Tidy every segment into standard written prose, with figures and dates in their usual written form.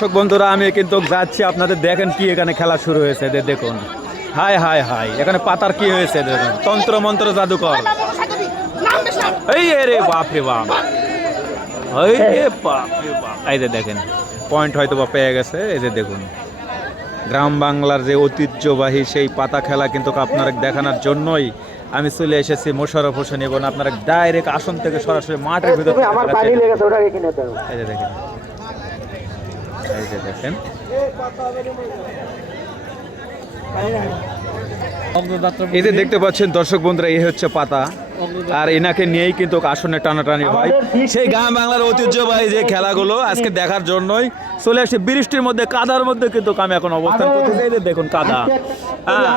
দর্শক বন্ধুরা আমি কিন্তু যাচ্ছি, আপনাদের দেখেন কি এখানে খেলা শুরু হয়েছে, দেখুন হাই হাই হাই এখানে পাতার কি হয়েছে দেখুন, তন্ত্র মন্ত্র জাদুকর। এই রে বাপ রে বাপ, এই রে বাপ রে বাপ, এই যে দেখেন পয়েন্ট হয়তো বা পেয়ে গেছে। এই যে দেখুন গ্রাম বাংলার যে ঐতিহ্যবাহী সেই পাতা খেলা কিন্তু আপনারা দেখানোর জন্যই আমি চলে এসেছি মোশাররফ হোসেন, এবং আপনারা ডাইরেক্ট আসন থেকে সরাসরি মাঠের ভিতর এই যে দেখেন, এই যে দেখেন এই যে দেখতে পাচ্ছেন দর্শক বন্ধুরা, এই হচ্ছে পাতা, আর এনাকে নিয়েই কিন্তু আসনে টানাটানি হয়। সেই গ্রাম বাংলার ঐতিহ্যবাহী যে খেলাগুলো আজকে দেখার জন্যই চলে আসে। বৃষ্টির মধ্যে কাদার মধ্যে কিন্তু আমি এখন অবস্থান করতেছি। এই যে দেখুন কাদা, হ্যাঁ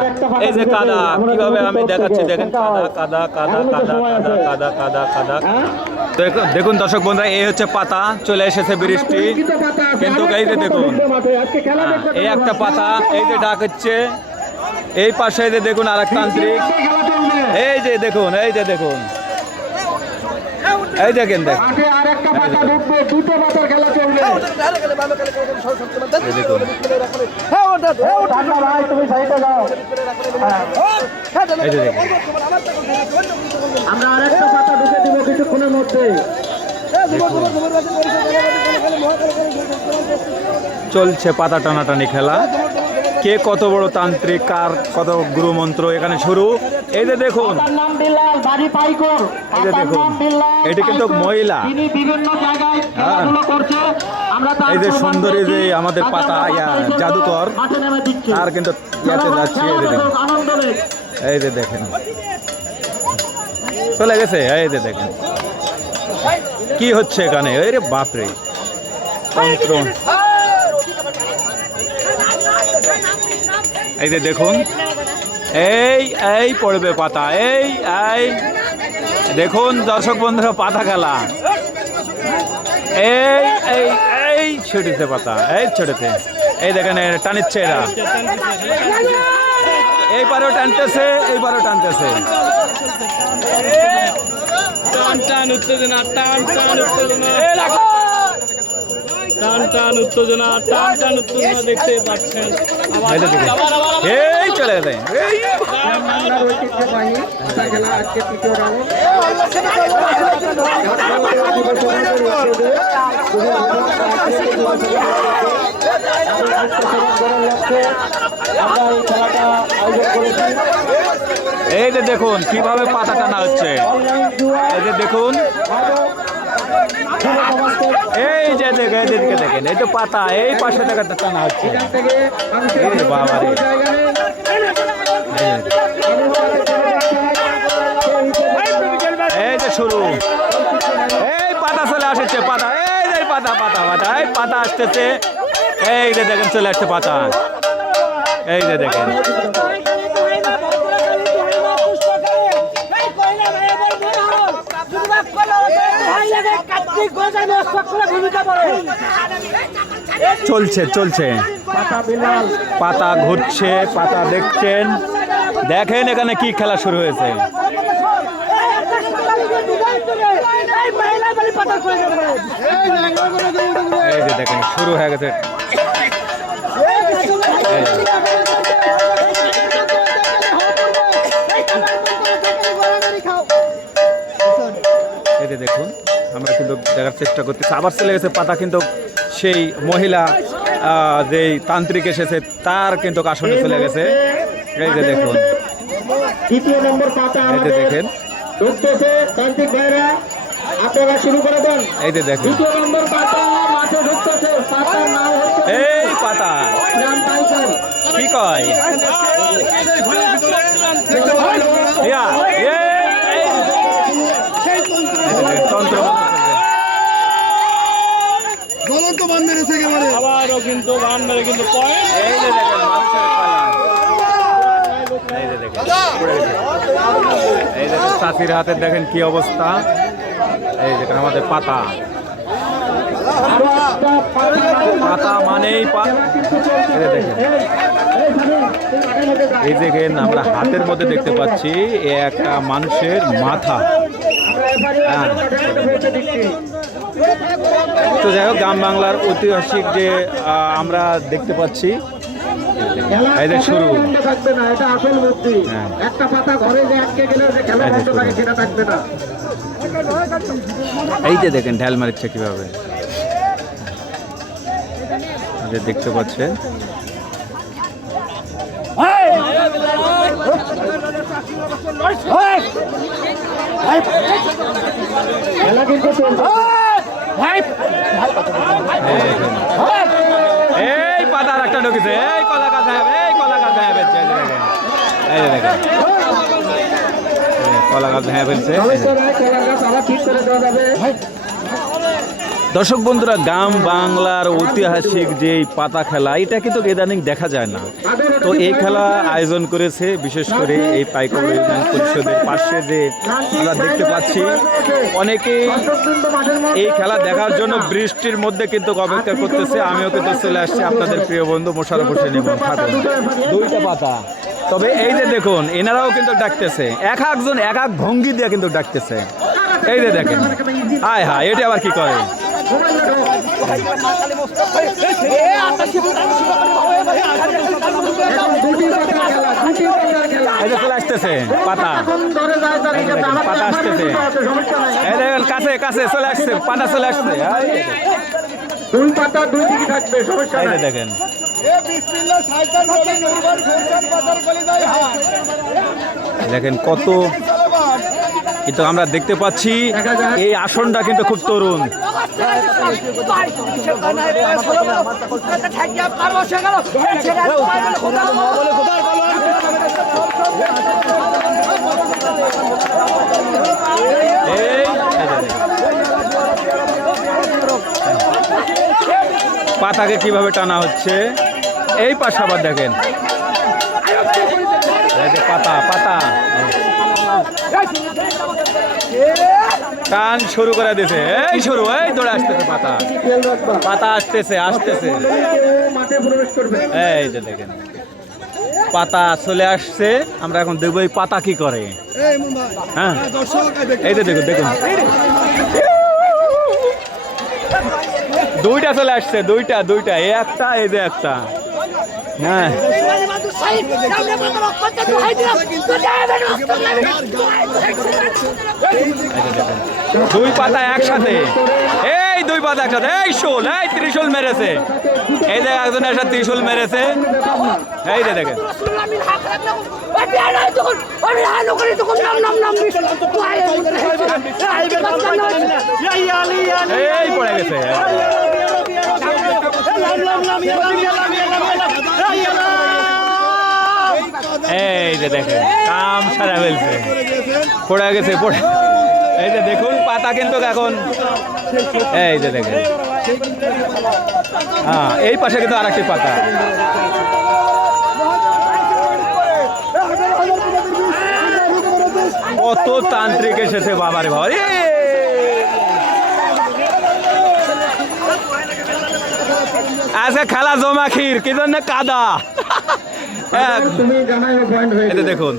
এই যে কাদা কিভাবে আমি দেখাচ্ছি, দেখেন কাদা কাদা কাদা কাদা কাদা কাদা কাদা কাদা। তো দেখুন দর্শক বন্ধুরা, এই হচ্ছে পাতা, চলে এসেছে বৃষ্টি কিন্তু। এই যে দেখুন এই একটা পাতা, এই যে ডাক হচ্ছে, এই পাশে যে দেখুন আর এক তান্ত্রিক, এই যে দেখুন, এই যে দেখুন, এই দেখেন দেখুন আমরা আরেকটা পাতা ঢুকে দিব কিছুক্ষণের মধ্যে। চলছে পাতা টানাটানি খেলা, কে কত বড় তান্ত্রিক, কার কত গুরুমন্ত্র এখানে শুরু। এই যে দেখুন, এই যে দেখুন এটি কিন্তু মহিলা, এই যে সুন্দরী যে আমাদের পাতা জাদুকর, তার কিন্তু ইয়াতে যাচ্ছি। এই যে দেখুন, এই যে দেখেন চলে গেছে। এই যে দেখেন কি হচ্ছে এখানে, এই রে বাপরে তন্ত্র। এই যে দেখুন, এই এই পড়বে পাতা, এই এই দেখুন দর্শক বন্ধুরা পাতা খেলা, এই এই এই ছেড়েছে পাতা, এই ছেড়েছে, এই দেখেন টানিচ্ছে এরা, এইবারও টানতেছে, এইবারও টানতেছে। টান টান উত্তেজনা, টান টান উত্তেজনা, টান টান উত্তেজনা, টান টান উত্তেজনা দেখতে পাচ্ছেন। এই চলে গেছে, এই যে দেখুন কিভাবে পাতা টানা হচ্ছে, এই যে দেখুন, এই যে এদিকে দেখেন, এই তো পাতা এই পাশে থেকে টানা হচ্ছে। বাবা রে, এই যে শুরু, এই পাতা চলে আসছে, পাতা এই যে পাতা পাতা পাতা, এই পাতা আসতেছে, এই যে দেখেন চলে আসছে পাতা, এই যে দেখেন চলছে চলছে, পাতা ঘুরছে, পাতা দেখছেন, দেখেন এখানে কি খেলা শুরু হয়েছে। এই যে দেখেন শুরু হয়ে গেছে, এই যে দেখুন আমরা কিন্তু দেখার চেষ্টা করতেছি, আবার চলে গেছে পাতা, কিন্তু সেই মহিলা যেই তান্ত্রিক এসেছে তার কিন্তু আসনে চলে গেছে। এই যে দেখুন, দ্বিতীয় নম্বর পাতা এই যে দেখেন, ঢুকতেছে তান্ত্রিক ভাইরা, আপনারা শুরু করে দেন। এই যে দেখুন দ্বিতীয় নম্বর পাতা মাঠে ঢুকতেছে, পাতার নাম হচ্ছে এই পাতা কি কয়, ইয়া তন্ত্র জ্বলন্ত বান মেরেছে একেবারে, আবারও কিন্তু বান মেরে কিন্তু পয়েন্ট। এই যে দেখেন মানুষের পালা, এই যে দেখেন পড়ে গেছে, এই যে চাষির হাতে দেখেন কি অবস্থা। এই দেখেন আমাদের পাতা, পাতা মানেই এই যে দেখেন, এই দেখেন আমরা হাতের মধ্যে দেখতে পাচ্ছি একটা মানুষের মাথা, তো যাই হোক, গ্রাম বাংলার ঐতিহাসিক যে আমরা দেখতে পাচ্ছি এই যে শুরু। থাকবে না, এটা আসল বুদ্ধি। হ্যাঁ। একটা পাতা ঘরে যে আটকে গেলে যে খেলা এই যে বন্ধ থাকে সেটা থাকবে না। এই যে দেখেন ঢাল মারছে কিভাবে, এই যে দেখতে পাচ্ছেন। খেলা কিন্তু চলছে। এই পাতার একটা ঢুকেছে, এই কলা গাছ সাহেব, এই কলা গাছ সাহেব, এই যে দেখেন কলা গাছ হ্যাঁ ফেলছে। আবার ঠিক করে দেওয়া যাবে। দর্শক বন্ধুরা, গ্রাম বাংলার ঐতিহাসিক যে পাতা খেলা, এটা কিন্তু ইদানিং দেখা যায় না। তো এই খেলা আয়োজন করেছে বিশেষ করে এই পাইকড় ইউনিয়ন পরিষদের পাশে যে আমরা দেখতে পাচ্ছি, অনেকেই এই খেলা দেখার জন্য বৃষ্টির মধ্যে কিন্তু অপেক্ষা করতেছে। আমিও কিন্তু চলে আসছি, আপনাদের প্রিয় বন্ধু মোশাররফ হোসেন এবং থাকুন। দুইটা পাতা, তবে এই যে দেখুন এনারাও কিন্তু ডাকতেছে, এক একজন এক এক ভঙ্গি দিয়ে কিন্তু ডাকতেছে। এই যে দেখেন, হায় হায়, এটা আবার কি করে? এই যে চলে আসতেছে পাতা, পাতা আসতেছে, এই দেখেন কাছে কাছে চলে আসছে, পাতা চলে আসছে। দুই পাতা দুই দিকে থাকবে, সমস্যা এই যে নাই। দেখেন দেখেন কত কিন্তু আমরা দেখতে পাচ্ছি। এই আসনটা কিন্তু খুব তরুণ। পাতাকে কিভাবে টানা হচ্ছে, এই পাশে আবার দেখেন পাতা পাতা টান শুরু করে দিয়েছে। এই শুরু, এই দৌড়ে আসতেছে পাতা, পাতা আসতেছে আসতেছে। মাঠে প্রবেশ করবে। এই যে দেখেন পাতা চলে আসছে। আমরা এখন দেখবো এই পাতা কি করে। হ্যাঁ, এই যে দেখুন দেখুন, দুইটা চলে আসছে, দুইটা দুইটা, এই একটা এই যে একটা। হ্যাঁ, দুই পাতা একসাথে, এই দুই পাতা একসাথে, এই শোল, এই ত্রিশূল মেরেছে, এই যে একজন এসে ত্রিশূল মেরেছে। এই যে দেখেন এই পড়ে গেছে। এই যে দেখেন কাম সারা ফেলছে, পড়ে গেছে পড়ে। এই যে দেখুন পাতা কিন্তু এখন, এই যে দেখেন, হ্যাঁ এই পাশে কিন্তু আর একটি পাতা। কত তান্ত্রিক এসেছে বাবারে বাবা। আজকে খেলা জমা ক্ষীর, কি জন্য কাদা। তুমি জানাই পয়েন্ট হয়ে এই যে দেখুন